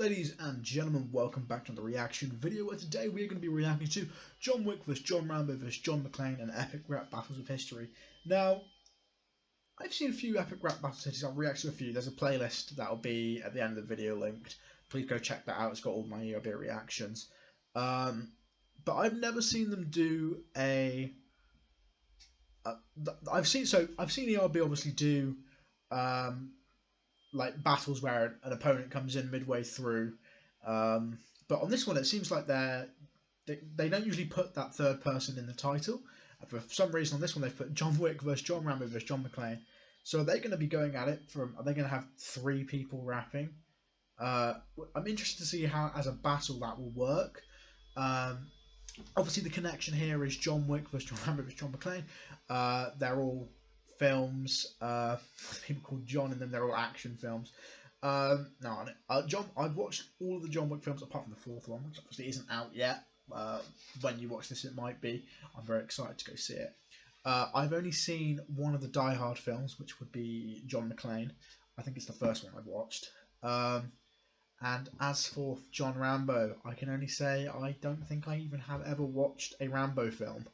Ladies and gentlemen, welcome back to the reaction video where today we are going to be reacting to John Wick vs John Rambo vs John McClain and epic rap battles of history. Now, I've seen a few epic rap battles of history, I've reacted to a few. There's a playlist that'll be at the end of the video linked. Please go check that out, it's got all my ERB reactions. But I've never seen them do I've seen ERB obviously do like battles where an opponent comes in midway through, but on this one it seems like they don't usually put that third person in the title. For some reason on this one they've put John Wick vs John Rambo vs John McClain. So are they going to be going at it from? Are they going to have three people rapping? I'm interested to see how as a battle that will work. Obviously the connection here is John Wick vs John Rambo vs John McClain. They're all films, people called John in them, they're all action films. John, I've watched all of the John Wick films apart from the fourth one, which obviously isn't out yet. When you watch this it might be. I'm very excited to go see it. I've only seen one of the Die Hard films, which would be John McClane. I think it's the first one I've watched. And as for John Rambo, I can only say I don't think I even have ever watched a Rambo film.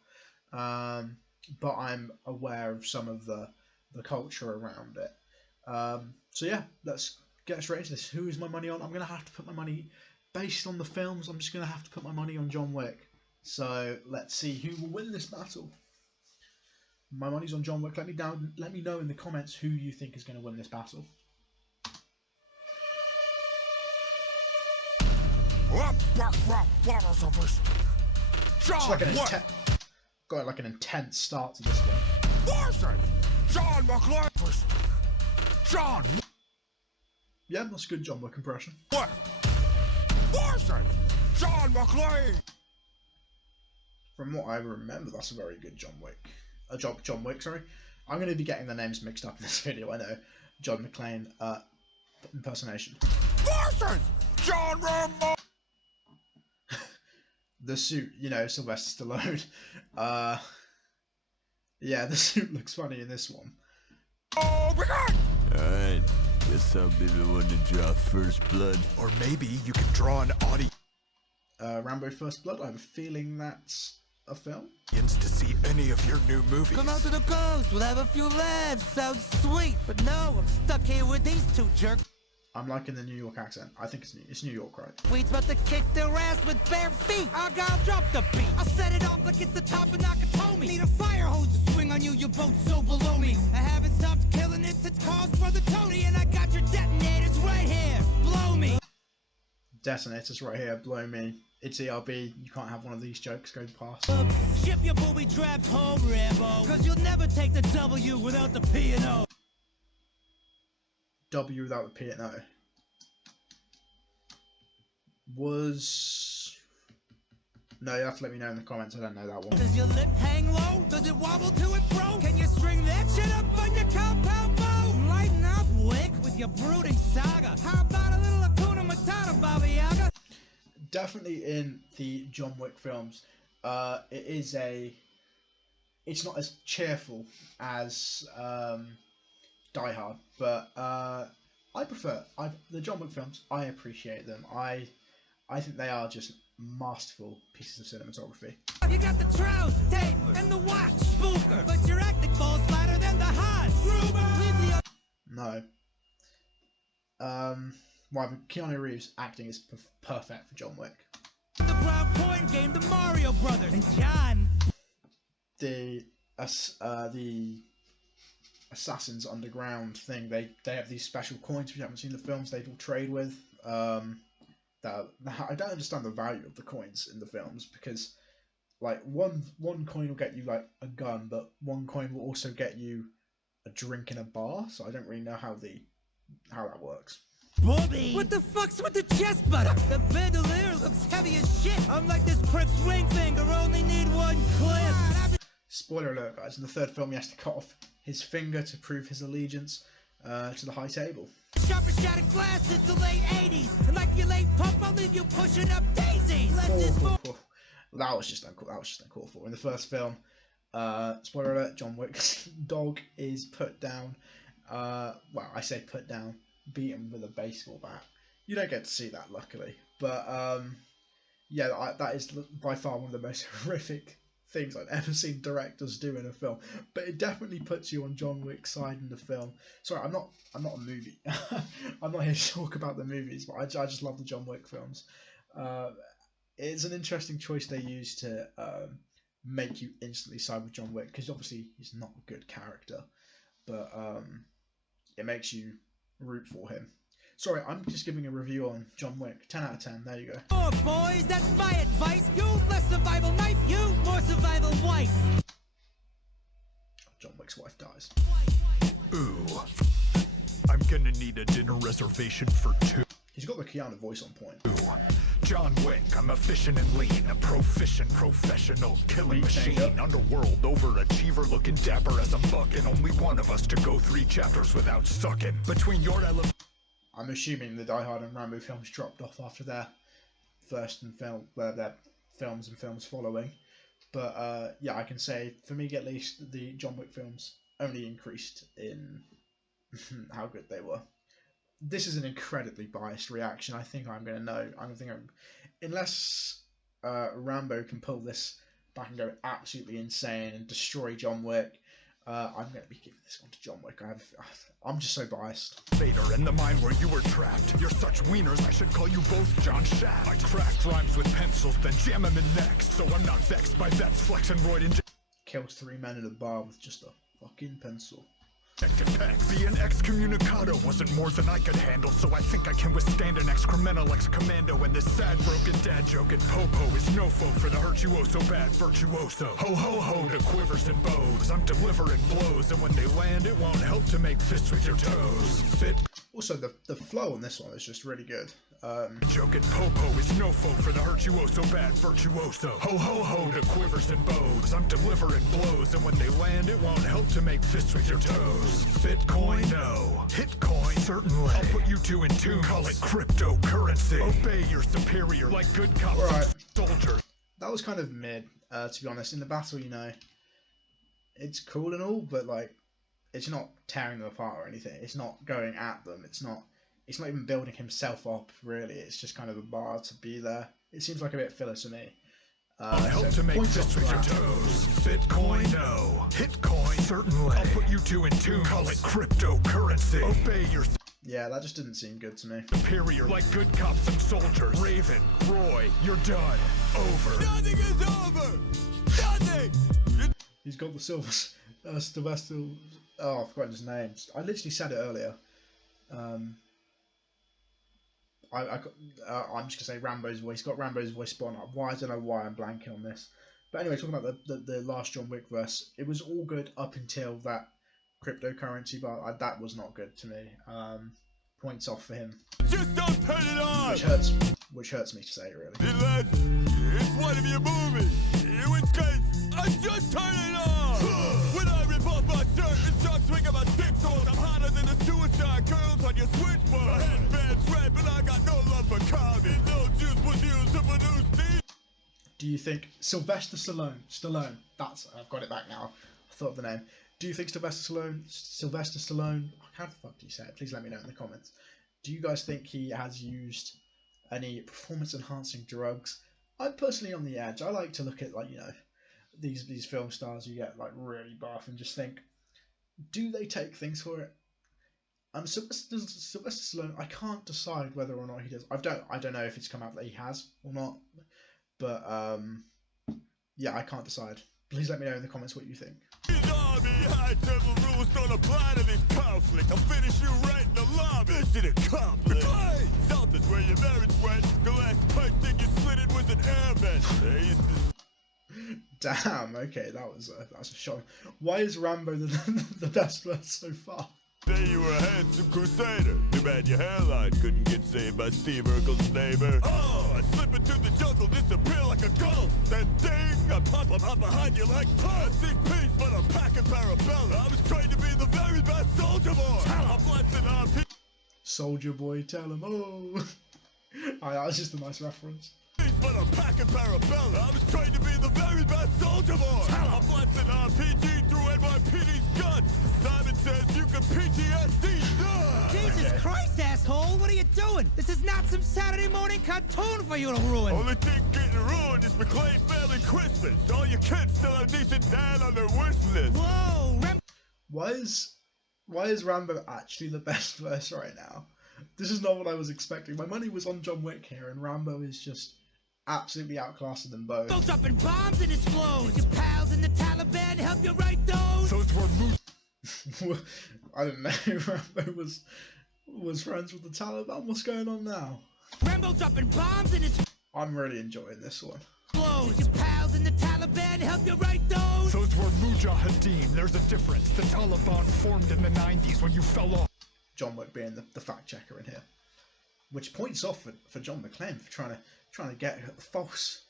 But I'm aware of some of the culture around it. So yeah, let's get straight into this. Who is my money on? I'm going to have to put my money, based on the films, I'm just going to have to put my money on John Wick. So let's see who will win this battle. My money's on John Wick. Let me know in the comments who you think is going to win this battle. Got like an intense start to this one. John McClain. John. Yeah, that's a good John Wick impression. What? John McClain. From what I remember, that's a very good John Wick. John Wick, sorry. I'm going to be getting the names mixed up in this video. I know. John McClain impersonation. John Rambo. The suit, you know, Sylvester Stallone. Yeah, the suit looks funny in this one. Oh my God! Alright, guess I'll be the one to draw first blood. Or maybe you can draw an audience. Rambo First Blood, I have a feeling that's a film. To see any of your new movies. Come out to the coast, we'll have a few laughs, sounds sweet. But no, I'm stuck here with these two jerks. I'm liking the New York accent. I think it's New York, right? Weed's about to kick their ass with bare feet. I'll drop the beat. I'll set it off like it's the top of Nakatomi. Need a fire hose to swing on you, you're both so below me. I haven't stopped killing it since calls for the Tony, and I got your detonators right here. Blow me. Detonators right here, blow me. It's ERB, you can't have one of these jokes go past. Ship your booby traps home, Rambo, cause you'll never take the W without the P and O. W without the P and O. No, you have to let me know in the comments, I don't know that one. Does your lip hang low? Does it wobble to it, bro? Can you string that shit up on your compound bow? Lighten up, Wick, with your brooding saga. How about a little Hakuna Matata, Baba Yaga? Definitely in the John Wick films, it's not as cheerful as Die Hard, but I prefer the John Wick films. I appreciate them. I think they are just masterful pieces of cinematography. You got the trousers, taper, and the watch, spooker, but your acting falls flatter than the Hans. No. Well, Keanu Reeves' acting is perfect for John Wick. The brown coin game, the Mario Brothers, and John. The Assassins Underground thing, they have these special coins. If you haven't seen the films, they all trade with. That I don't understand the value of the coins in the films, because like one coin will get you like a gun, but one coin will also get you a drink in a bar. So I don't really know how that works. Bobby! What the fuck's with the chest butter? The bandolier looks heavy as shit. I'm like this prick's ring finger, only need one clip. Spoiler alert, guys, in the third film he has to cut off his finger to prove his allegiance to the high table. Sharpest shattered glass since the late 80s. And like your late pump, I'll leave you pushing up daisies. That was just uncalled for. In the first film, spoiler alert, John Wick's dog is put down. Well, I say put down, beaten with a baseball bat. You don't get to see that, luckily. But yeah, that is by far one of the most horrific things I've ever seen directors do in a film. But it definitely puts you on John Wick's side in the film. Sorry, I'm not a movie. I'm not here to talk about the movies, but I just love the John Wick films. It's an interesting choice they use to make you instantly side with John Wick, because obviously he's not a good character, but it makes you root for him. Sorry, I'm just giving a review on John Wick. 10 out of 10. There you go. Oh, boys, that's my advice. You less survival knife, you more survival wife. John Wick's wife dies. Ooh. I'm gonna need a dinner reservation for 2. He's got the Keanu voice on point. Ooh. John Wick, I'm efficient and lean, a proficient professional killing machine, underworld overachiever looking dapper as I'm fucking only one of us to go 3 chapters without sucking. Between your I'm assuming the Die Hard and Rambo films dropped off after their first and their films and films following. But yeah, I can say for me at least the John Wick films only increased in how good they were. This is an incredibly biased reaction. I think I'm going to know. Unless Rambo can pull this back and go absolutely insane and destroy John Wick, I'm going to be giving this one to John Wick. I'm just so biased. Vader in the mine where you were trapped. You're such wieners, I should call you both John Shaft. I cracked rhymes with pencils, then jam them in next. So I'm not vexed by vets flexing roid and kills 3 men in a bar with just a fucking pencil. Being excommunicado wasn't more than I could handle, so I think I can withstand an excremental ex-commando. And this sad broken dad joke at Popo is no folk for the virtuoso bad virtuoso. Ho ho ho to quivers and bows, I'm delivering blows, and when they land it won't help to make fists with your toes. Fit. Also, the flow on this one is just really good. Joke at Popo is no folk for the virtuoso bad virtuoso. Ho ho ho to quivers and bows, I'm delivering blows, and when they land it won't help to make fists with your toes. Bitcoin, no. Hitcoin, certainly. I'll put you 2 in tune, call it cryptocurrency. Obey your superior like good cops and soldiers. That was kind of mid, to be honest. In the battle, you know, it's cool and all, but like, it's not tearing them apart or anything. It's not going at them. It's not even building himself up, really. It's just kind of a bar to be there. It seems like a bit filler to me. Help to make fists with your toes. Bitcoin, no. Hitcoin, certainly. I'll put you 2 in tune, call it cryptocurrency. Obey your yeah, that just didn't seem good to me. superior like good cops and soldiers. Raven, Roy, you're done. Over. Nothing is over. Nothing. He's got the silver Sylvester. Oh, I've forgotten his name. I literally said it earlier. I'm just gonna say Rambo's voice. He's got Rambo's voice spot on. I don't know why I'm blanking on this. But anyway, talking about the last John Wick verse, it was all good up until that cryptocurrency, but that was not good to me. Points off for him. Just don't turn it on. Which hurts me to say, really. It's one of your movies. In which case, I just turn it on. When I rip off my shirt and start swinging my stick sword, I'm hotter than the suicide girls on your switchboard. My headband's red, but I got no love for comedy. No juice was used to produce these. Do you think Sylvester Stallone? I've got it back now. I thought of the name. Do you think Sylvester Stallone? How the fuck do you say it? Please let me know in the comments. Do you guys think he has used any performance-enhancing drugs? I'm personally on the edge. I like to look at, like, you know, these film stars you get like really buff and just think, do they take things for it? And Sylvester Stallone, I can't decide whether or not he does. I don't know if it's come out that he has or not, but yeah, I can't decide. Please let me know in the comments what you think. Rules don't apply to this conflict. I'll finish you right in the lobby. Mission accomplished. McClain! South is where your marriage went. The last pipe thing you slid in was an airbend. Damn. Okay, that's a shock. Why is Rambo the best verse so far? Say you were a handsome crusader. Too bad your hairline couldn't get saved by Steve Urkel's neighbor. Oh, I slip into the jungle, disappear like a ghost. Then ding, I pop up behind you like puss. I seek peace, but I'm packing parabella. I was trained to be the very best soldier boy. I'm blessing our people. Soldier boy, tell him, oh. That was just a nice reference. But but I'm packing parabellum. I was trained to be the very best soldier boy. I'm blasting RPG through NYPD's guts. Simon says you can PTSD. Jesus Christ, asshole! What are you doing? This is not some Saturday morning cartoon for you to ruin. Only thing getting ruined is McClain family Christmas. All your kids still have decent dad on their wish list. Whoa, Why is Rambo actually the best verse right now? This is not what I was expecting. My money was on John Wick here, and Rambo is just absolutely outclassing them both. Rambo dropping bombs in his flows. Your pals in the Taliban help you write those. Those were I don't know. Rambo was friends with the Taliban. What's going on now? Rambo dropping bombs in his I'm really enjoying this one. flows. Your pals in the Taliban help you write those. Those were Mujahideen. There's a difference. The Taliban formed in the 90s when you fell off. John Wick being the fact checker in here, which points off for John McClain for trying to get false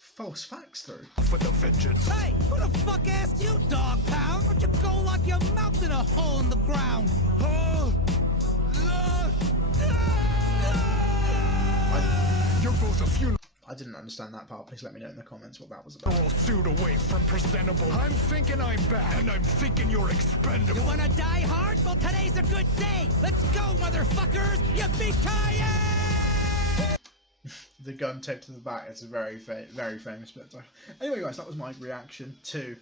facts through. With a vengeance. Hey, who the fuck asked you, dog pound? Why don't you go lock your mouth in a hole in the ground? You're both a funeral I didn't understand that part. Please let me know in the comments what that was about. suit away from presentable. I'm thinking I'm bad, and I'm thinking you're expendable. You wanna die hard? Well, today's a good day. Let's go, motherfuckers! Yippee-ki-yay! The gun taped to the back. It's a very famous bit. Anyway, guys, that was my reaction to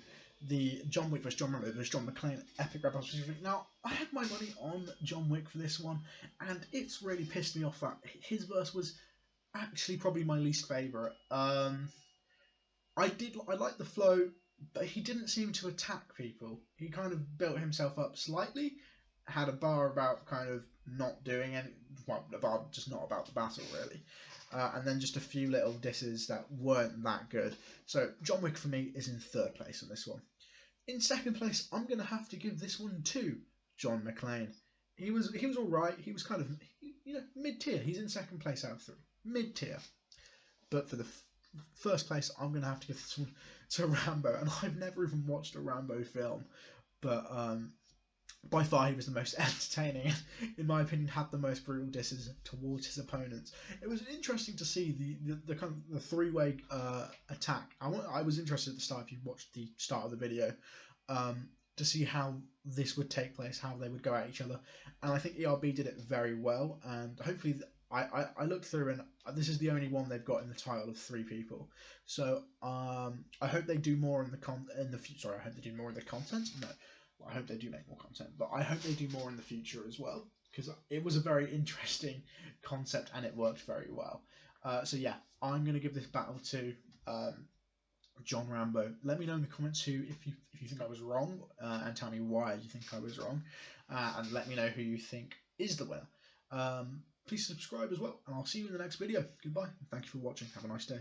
the John Wick vs. John Rambo vs. John McClain epic rap battle. Now, I had my money on John Wick for this one, and it's really pissed me off that his verse was actually probably my least favourite. I liked the flow, but he didn't seem to attack people. He kind of built himself up slightly, had a bar about kind of not doing any, well, a bar just not about the battle really, and then just a few little disses that weren't that good. So John Wick for me is in third place on this one. In second place, I'm gonna have to give this one to John McClain. He was all right. He was kind of mid tier. He's in second place out of 3. Mid tier, but for the first place, I'm gonna have to give this one to Rambo, and I've never even watched a Rambo film, but by far he was the most entertaining, and in my opinion had the most brutal disses towards his opponents. It was interesting to see the kind of the three-way attack. I was interested at the start, if you watched the start of the video, to see how this would take place, how they would go at each other, and I think ERB did it very well, and hopefully I looked through, and this is the only one they've got in the title of 3 people. So I hope they do more in the future. Sorry, I hope they do more in the content. No, I hope they do make more content, but I hope they do more in the future as well, because it was a very interesting concept and it worked very well. So yeah, I'm gonna give this battle to John Rambo. Let me know in the comments if you think I was wrong, and tell me why you think I was wrong, and let me know who you think is the winner. Please subscribe as well, and I'll see you in the next video. Goodbye, and thank you for watching. Have a nice day.